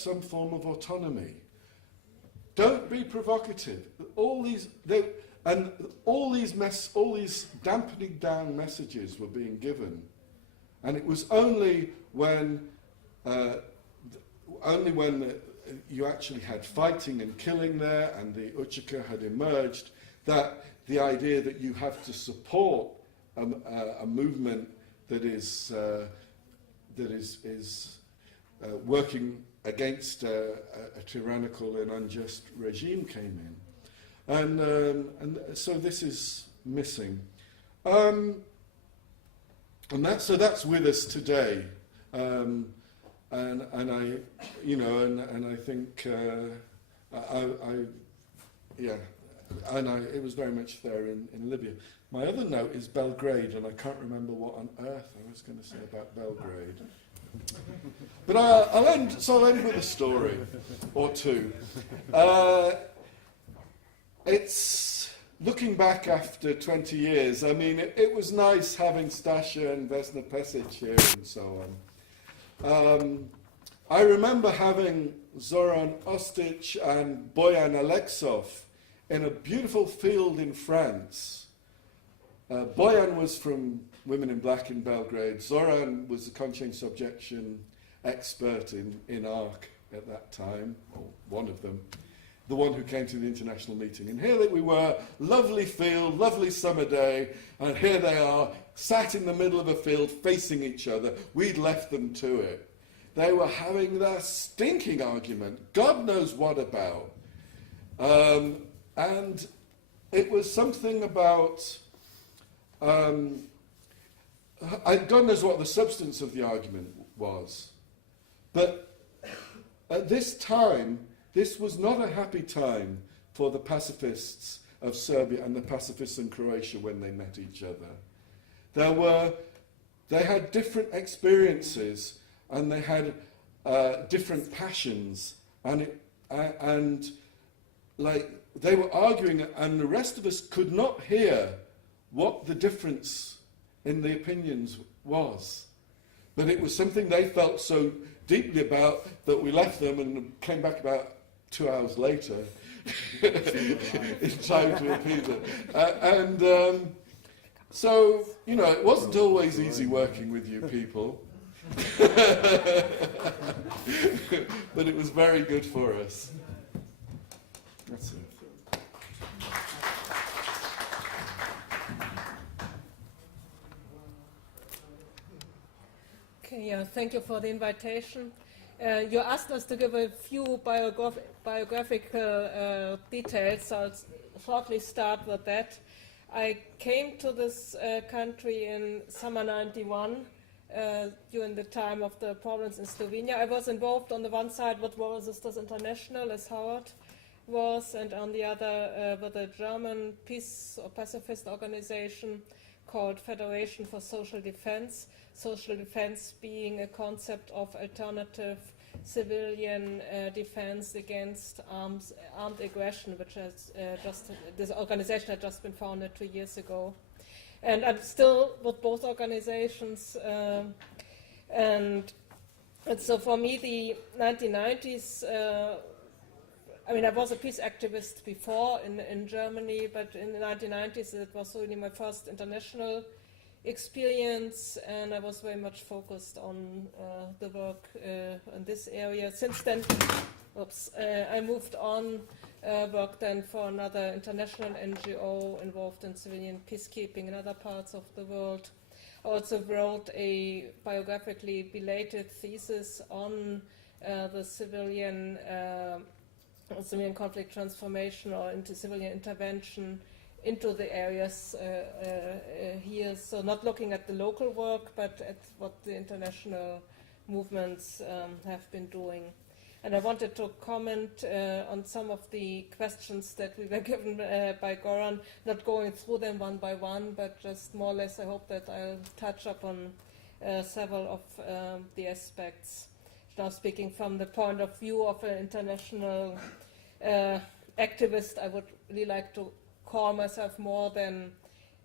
some form of autonomy. Don't be provocative. All these dampening down messages were being given, and it was only when you actually had fighting and killing there, and the Uchika had emerged, that the idea that you have to support a movement that is working against a tyrannical and unjust regime came in, and so this is missing, and that's with us today, and I, you know, and I think it was very much there in Libya. My other note is Belgrade, and I can't remember what on earth I was going to say about Belgrade. But I'll end with a story or two. It's looking back after 20 years. I mean, it was nice having Stasha and Vesna Pesic here and so on. I remember having Zoran Ostic and Bojan Aleksov in a beautiful field in France. Bojan was from Women in Black in Belgrade. Zoran was the conscience objection expert in ARC at that time, or one of them, the one who came to the international meeting. And here we were, lovely field, lovely summer day, and here they are, sat in the middle of a field facing each other. We'd left them to it. They were having their stinking argument, God knows what about. And it was something about... God knows what the substance of the argument was. But at this time, this was not a happy time for the pacifists of Serbia and the pacifists in Croatia when they met each other. They had different experiences, and they had different passions, and they were arguing, and the rest of us could not hear what the difference in the opinions was. But it was something they felt so deeply about that we left them and came back about 2 hours later in time to appease it. So, you know, it wasn't always easy working with you people. But it was very good for us. That's it. Okay, yeah, thank you for the invitation. You asked us to give a few biographical details, so I'll shortly start with that. I came to this country in summer '91 during the time of the problems in Slovenia. I was involved on the one side with War Resisters International, as Howard was, and on the other with a German peace or pacifist organization called Federation for Social Defense. Social defense being a concept of alternative civilian defense against armed aggression, which has this organization had just been founded 2 years ago. And I'm still with both organizations. And so for me, the 1990s, I mean, I was a peace activist before in Germany, but in the 1990s it was really my first international experience, and I was very much focused on the work in this area. Since then, I moved on, worked then for another international NGO involved in civilian peacekeeping in other parts of the world. I also wrote a biographically belated thesis on the civilian conflict transformation or into civilian intervention into the areas here, so not looking at the local work, but at what the international movements have been doing. And I wanted to comment on some of the questions that we were given by Goran, not going through them one by one, but just more or less I hope that I'll touch upon several of the aspects. Now speaking from the point of view of an international activist, I would really like to call myself more than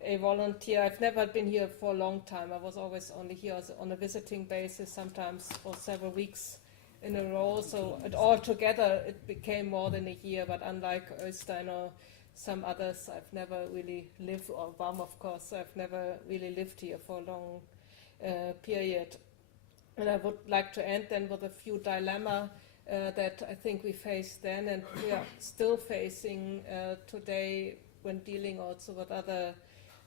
a volunteer. I've never been here for a long time. I was always only here on a visiting basis, sometimes for several weeks in a row. So all together it became more than a year. But unlike Øystein or some others, I've never really lived, or Bam, of course, I've never really lived here for a long period. And I would like to end then with a few dilemma that I think we faced then and we are still facing today when dealing also with other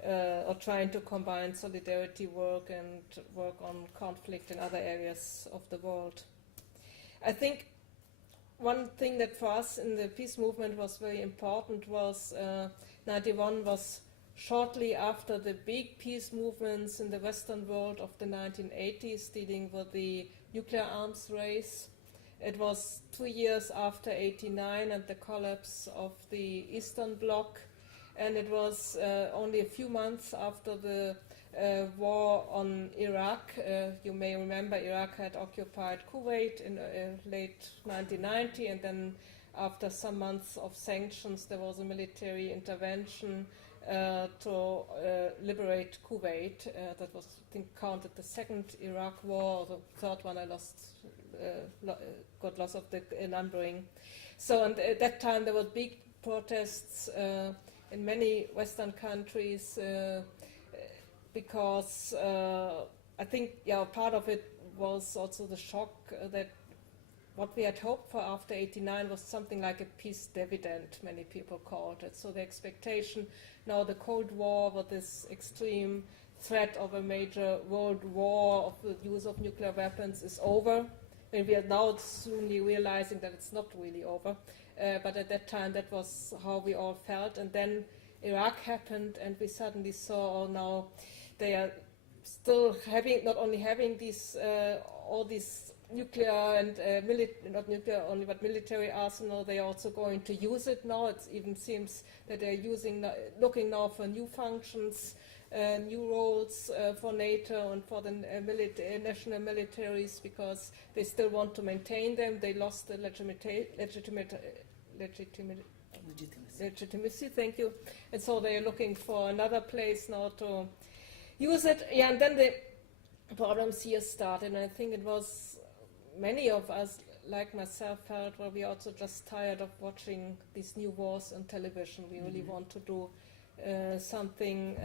or trying to combine solidarity work and work on conflict in other areas of the world. I think one thing that for us in the peace movement was very important was 91 was shortly after the big peace movements in the Western world of the 1980s dealing with the nuclear arms race. It was 2 years after 89 and the collapse of the Eastern Bloc, and it was only a few months after the war on Iraq. You may remember Iraq had occupied Kuwait in late 1990, and then after some months of sanctions there was a military intervention to liberate Kuwait. That was, I think, counted the second Iraq war, or the third one I got lost of the numbering. So and at that time there were big protests in many Western countries because I think part of it was also the shock that what we had hoped for after 89 was something like a peace dividend, many people called it. So the expectation, now the Cold War with this extreme threat of a major world war of the use of nuclear weapons is over. And we are now soon realizing that it's not really over. But at that time that was how we all felt. And then Iraq happened and we suddenly saw now they are still having, not only having these all these nuclear and not nuclear only, but military arsenal. They are also going to use it now. It even seems that they're looking now for new functions, new roles for NATO and for the national militaries because they still want to maintain them. They lost the legitimacy. Thank you. And so they are looking for another place now to use it. Yeah, and then the problems here started. And I think it was many of us, like myself, felt, well, we are also just tired of watching these new wars on television. We really want to do something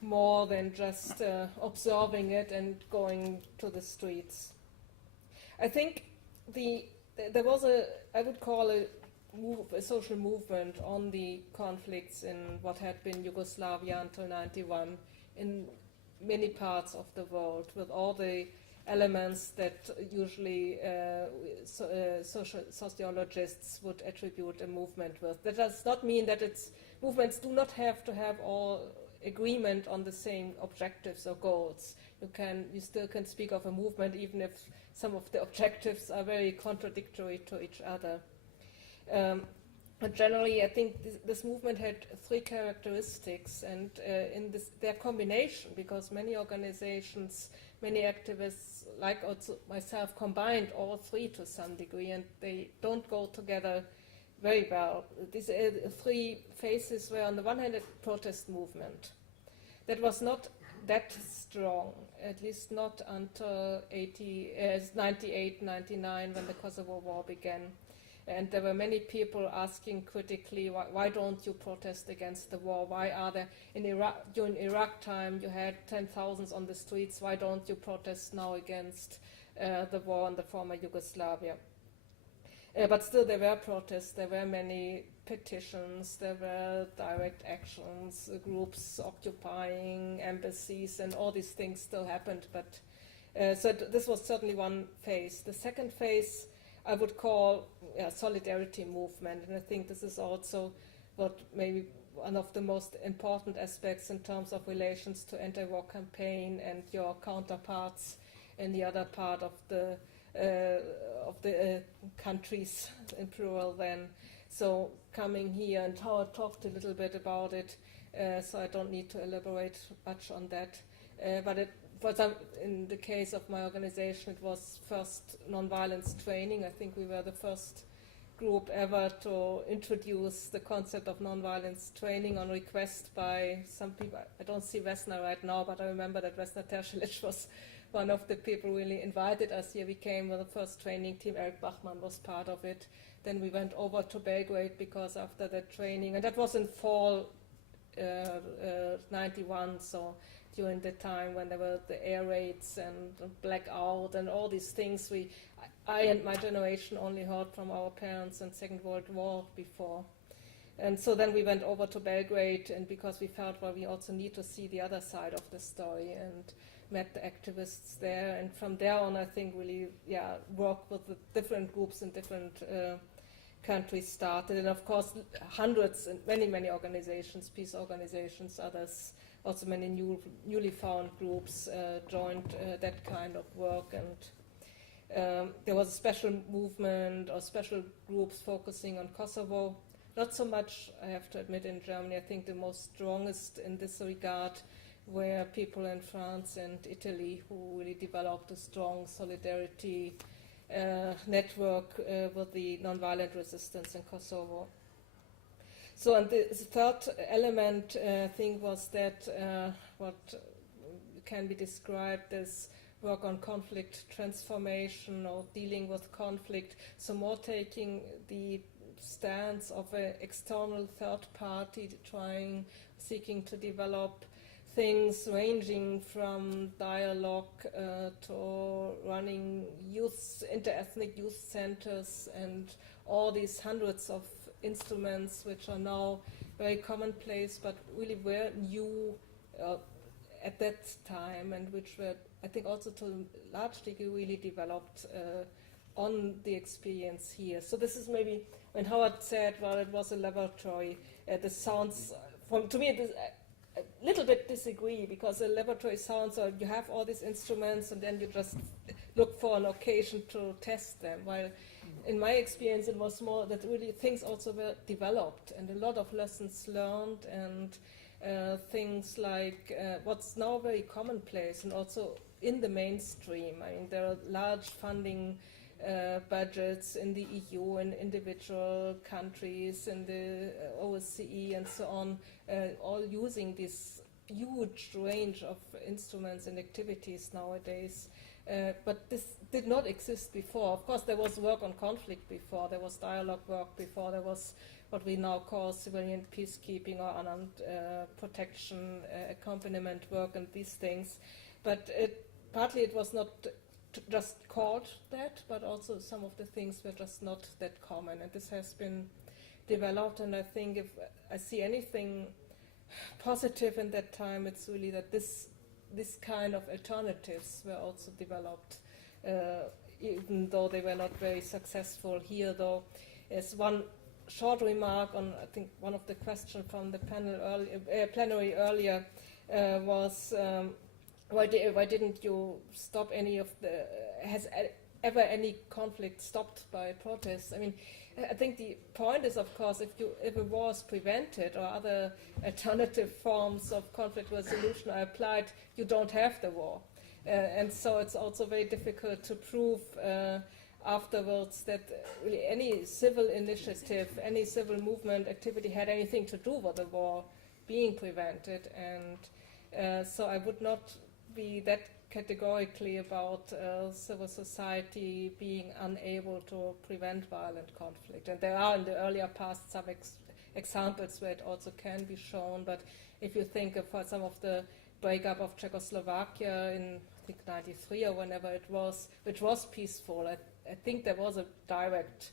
more than just observing it and going to the streets. I think there was I would call a social movement on the conflicts in what had been Yugoslavia until 91 in many parts of the world, with all the elements that usually sociologists would attribute a movement with. That does not mean that movements do not have to have all agreement on the same objectives or goals. You still can speak of a movement even if some of the objectives are very contradictory to each other. But generally, I think this movement had three characteristics, and in their combination, because many organizations, many activists, like also myself, combined all three to some degree, and they don't go together very well. These three phases were, on the one hand, a protest movement that was not that strong, at least not until 98, 99, when the Kosovo War began. And there were many people asking critically, why don't you protest against the war? Why are there, during Iraq time, you had 10,000s on the streets, why don't you protest now against the war in the former Yugoslavia? But still there were protests, there were many petitions, there were direct actions, groups occupying embassies, and all these things still happened. But so this was certainly one phase. The second phase I would call solidarity movement, and I think this is also what maybe one of the most important aspects in terms of relations to anti-war campaign and your counterparts in the other part of the countries in plural then. So coming here, and Howard talked a little bit about it, so I don't need to elaborate much on that. But for example, in the case of my organization, it was first nonviolence training. I think we were the first group ever to introduce the concept of nonviolence training on request by some people. I don't see Vesna right now, but I remember that Vesna Teršelić was one of the people really invited us here. We came with the first training team. Eric Bachmann was part of it. Then we went over to Belgrade because after that training, and that was in fall 91, so during the time when there were the air raids and blackout and all these things I and my generation only heard from our parents in Second World War before. And so then we went over to Belgrade, and because we felt, well, we also need to see the other side of the story, and met the activists there. And from there on, I think really, work with the different groups in different countries started. And of course, hundreds and many, many organizations, peace organizations, others, also many newly found groups joined that kind of work. And there was a special movement or special groups focusing on Kosovo. Not so much, I have to admit, in Germany. I think the most strongest in this regard were people in France and Italy who really developed a strong solidarity network with the nonviolent resistance in Kosovo. So, and the third element, I think, was that what can be described as work on conflict transformation or dealing with conflict. So more taking the stance of an external third party, seeking to develop things ranging from dialogue to running inter-ethnic youth centers, and all these hundreds of instruments which are now very commonplace but really were new at that time, and which were, I think, also to a large degree really developed on the experience here. So this is maybe, when Howard said, well, it was a laboratory, this sounds, to me, a little bit disagree, because a laboratory sounds, you have all these instruments and then you just look for an occasion to test them, while in my experience it was more that really things also were developed, and a lot of lessons learned, and things like what's now very commonplace and also in the mainstream. I mean, there are large funding budgets in the EU and individual countries and the OSCE and so on, all using this huge range of instruments and activities nowadays. But this did not exist before. Of course, there was work on conflict before, there was dialogue work before, there was what we now call civilian peacekeeping or unarmed protection, accompaniment work and these things. But partly it was not just called that, but also some of the things were just not that common, and this has been developed. And I think if I see anything positive in that time, it's really that this kind of alternatives were also developed, even though they were not very successful here. Though, as one short remark on, I think, one of the questions from the plenary earlier was, why didn't you stop any of the, has ever any conflict stopped by protests? I mean, I think the point is, of course, if a war is prevented or other alternative forms of conflict resolution are applied, you don't have the war. And so it's also very difficult to prove afterwards that really any civil initiative, any civil movement activity had anything to do with the war being prevented. And so I would not be that categorically about civil society being unable to prevent violent conflict. And there are in the earlier past some examples where it also can be shown, but if you think of some of the breakup of Czechoslovakia in, I think, 93 or whenever it was, which was peaceful, I think there was a direct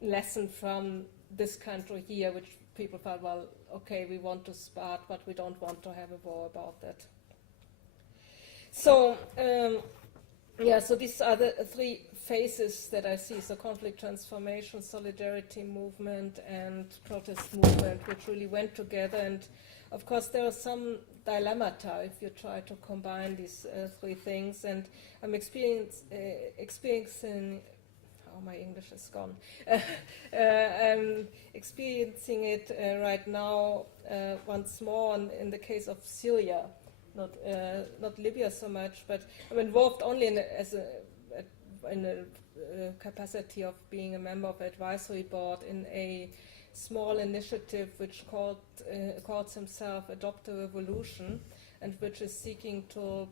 lesson from this country here, which people thought, well, okay, we want to start, but we don't want to have a war about that. So, so these are the three phases that I see. So conflict transformation, solidarity movement, and protest movement, which really went together. And of course, there are some dilemmata if you try to combine these three things. And I'm experiencing, oh, my English is gone. I'm experiencing it right now once more in the case of Syria. Not Libya so much, but I'm involved only in a capacity of being a member of the advisory board in a small initiative which calls himself Adopt a Revolution, and which is seeking to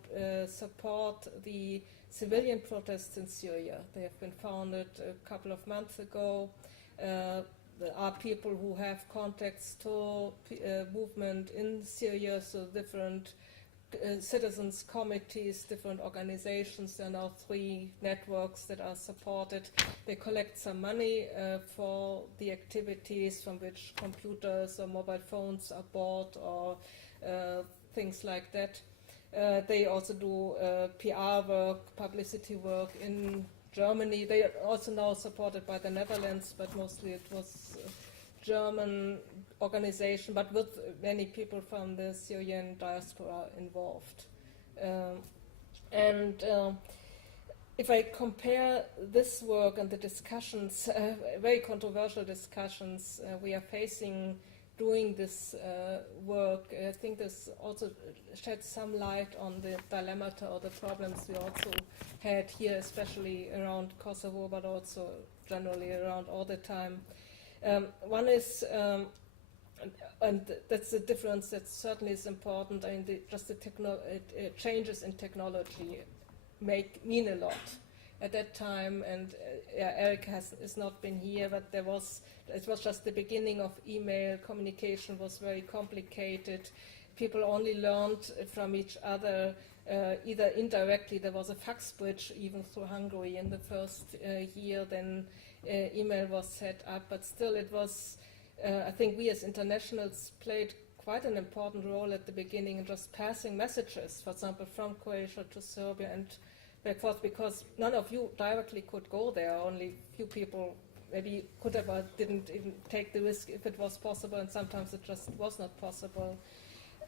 support the civilian protests in Syria. They have been founded a couple of months ago. There are people who have contacts to movement in Syria, so different citizens committees, different organizations. There are now 3 networks that are supported. They collect some money for the activities, from which computers or mobile phones are bought, or things like that. They also do PR work, publicity work in Germany. They are also now supported by the Netherlands, but mostly it was a German organization, but with many people from the Syrian diaspora involved. If I compare this work and the discussions, very controversial discussions we are facing doing this work, I think this also sheds some light on the dilemmata or the problems we also had here, especially around Kosovo, but also generally around all the time. One is, and that's a difference that certainly is important, I mean, changes in technology mean a lot. At that time, and Eric has not been here, but it was just the beginning of email. Communication was very complicated. People only learned from each other, either indirectly. There was a fax bridge even through Hungary in the first year. Then email was set up, but still it was, I think we as internationals played quite an important role at the beginning in just passing messages, for example, from Croatia to Serbia and back forth, because none of you directly could go there. Only few people maybe could have, but didn't even take the risk if it was possible, and sometimes it just was not possible.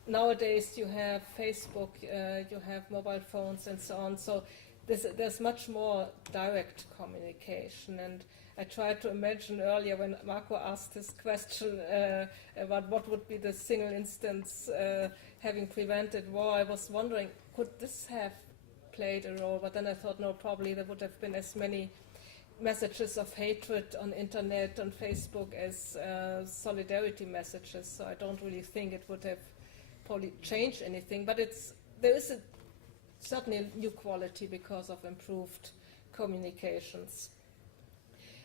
Nowadays you have Facebook, you have mobile phones and so on, so there's much more direct communication. And I tried to imagine earlier when Marco asked this question about what would be the single instance having prevented war, I was wondering, could this have played a role? But then I thought, no, probably there would have been as many messages of hatred on internet, on Facebook, as solidarity messages. So I don't really think it would have probably changed anything. But there is certainly a new quality because of improved communications.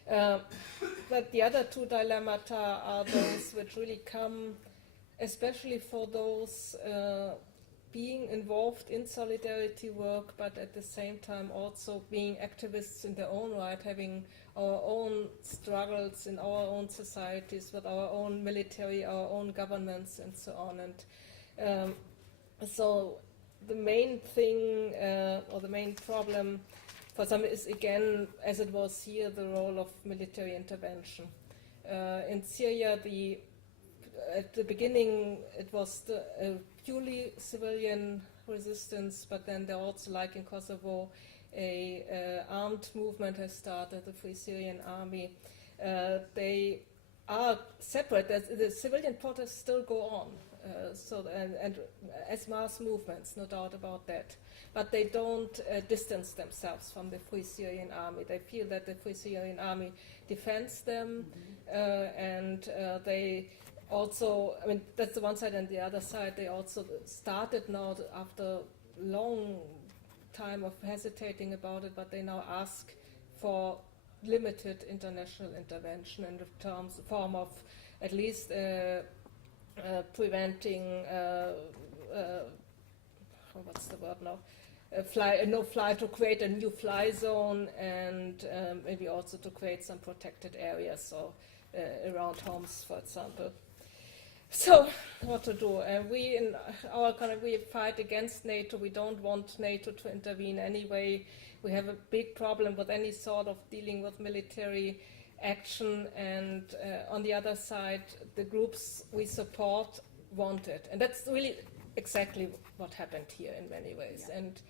But the other 2 dilemmata are those which really come, especially for those being involved in solidarity work, but at the same time also being activists in their own right, having our own struggles in our own societies with our own military, our own governments, and so on. And so the main thing, or the main problem for some is, again, as it was here, the role of military intervention. In Syria, at the beginning, it was purely civilian resistance, but then there also, like in Kosovo, a armed movement has started, the Free Syrian Army. They are separate. The civilian protests still go on, and as mass movements, no doubt about that. But they don't distance themselves from the Free Syrian Army. They feel that the Free Syrian Army defends them, and they also, I mean, that's the one side, and the other side, they also started now, after long time of hesitating about it, but they now ask for limited international intervention in the form of at least preventing, what's the word now? No fly, to create a new fly zone, and maybe also to create some protected areas, so around homes, for example. So, what to do? We in our country, we fight against NATO. We don't want NATO to intervene anyway. We have a big problem with any sort of dealing with military action, and on the other side, the groups we support want it. And that's really exactly what happened here in many ways. Yeah. And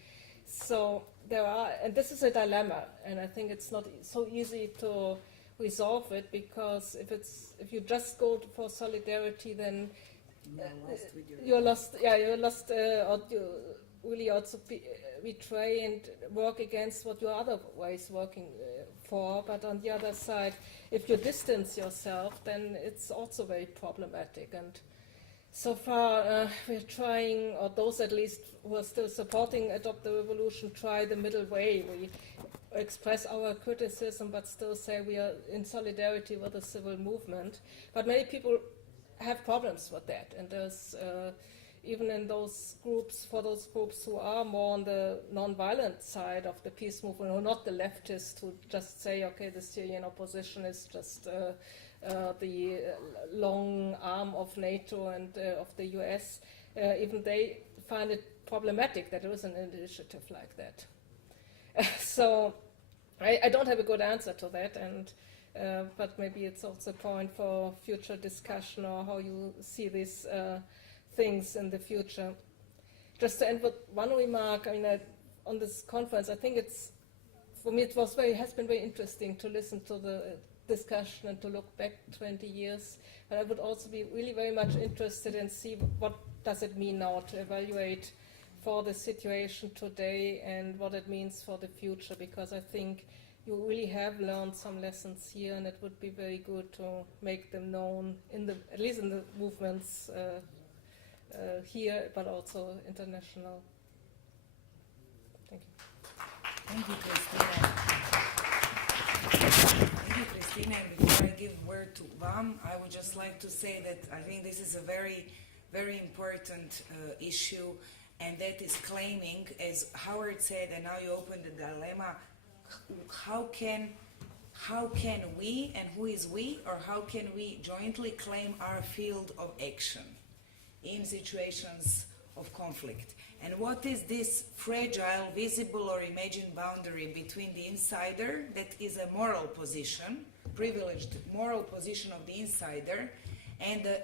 so and this is a dilemma, and I think it's not so easy to resolve it, because if you just go for solidarity, then you're lost. Yeah, you're lost, or you really also betray and work against what you're otherwise working for. But on the other side, if you distance yourself, then it's also very problematic. And So far, we're trying, or those at least who are still supporting Adopt the Revolution, try the middle way. We express our criticism, but still say we are in solidarity with the civil movement. But many people have problems with that, and there's even in those groups, for those groups who are more on the non-violent side of the peace movement, or not the leftists who just say, okay, the Syrian opposition is just the long arm of NATO and of the US, even they find it problematic that there is an initiative like that. So I don't have a good answer to that, and but maybe it's also a point for future discussion or how you see these things in the future. Just to end with one remark, I mean, on this conference, I think it's, for me, has been very interesting to listen to the discussion and to look back 20 years. But I would also be really very much interested in see what does it mean now to evaluate for the situation today and what it means for the future, because I think you really have learned some lessons here, and it would be very good to make them known in the, at least in the movements here, but also international. Thank you. Thank you, Christina. Thank you, Christina. And before I give word to Vam, I would just like to say that I think this is a very, very important issue, and that is claiming, as Howard said, and now you open the dilemma, how can we, and who is we, or how can we jointly claim our field of action in situations of conflict? And what is this fragile, visible or imagined boundary between the insider, that is a moral position, privileged moral position of the insider, and the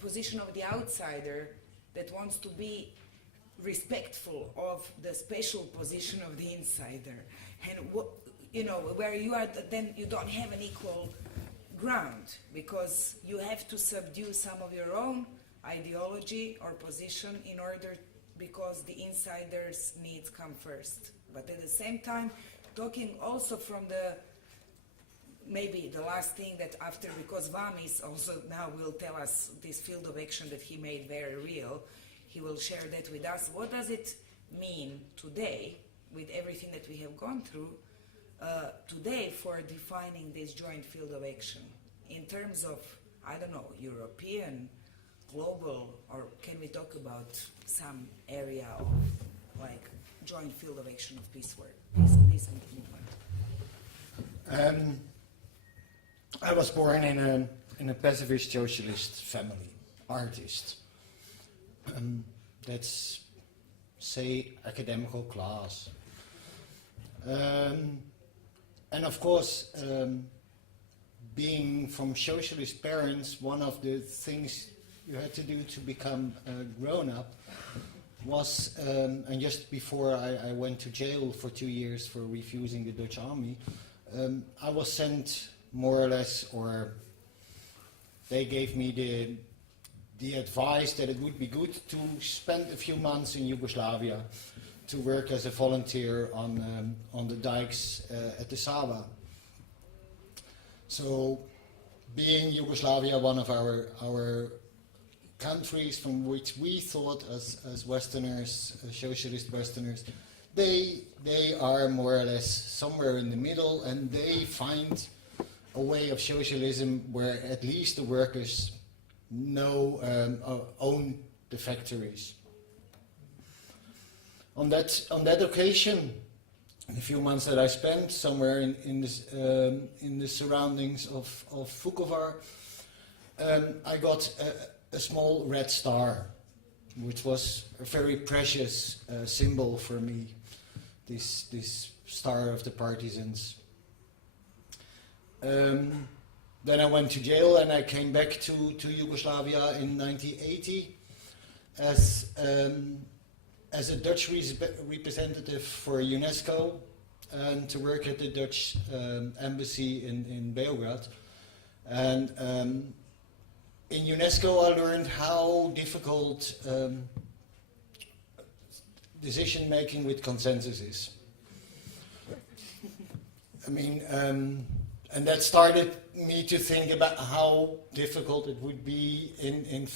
position of the outsider that wants to be respectful of the special position of the insider? And where you are, then you don't have an equal ground, because you have to subdue some of your own ideology or position in order, because the insiders' needs come first. But at the same time, talking also from the, maybe the last thing that after, because Vam is also now will tell us this field of action that he made very real, he will share that with us. What does it mean today, with everything that we have gone through, today for defining this joint field of action in terms of, I don't know, European, global, or can we talk about some area of like joint field of action of peace work, peace movement? I was born in a pacifist socialist family, artist. That's, say, academical class. And of course, being from socialist parents, one of the things you had to do to become grown up was, and just before I went to jail for 2 years for refusing the Dutch army, I was sent more or less, or they gave me the advice that it would be good to spend a few months in Yugoslavia to work as a volunteer on the dikes at the Sava. So, being Yugoslavia one of our countries from which we thought as Westerners, socialist Westerners, they are more or less somewhere in the middle, and they find a way of socialism where at least the workers own the factories. On that occasion, the few months that I spent somewhere in the surroundings of Vukovar, I got a small red star, which was a very precious symbol for me. This star of the partisans. Then I went to jail, and I came back to Yugoslavia in 1980 as a Dutch representative for UNESCO, and to work at the Dutch embassy in Belgrade. And in UNESCO I learned how difficult decision making with consensus is. I mean, and that started me to think about how difficult it would be in fact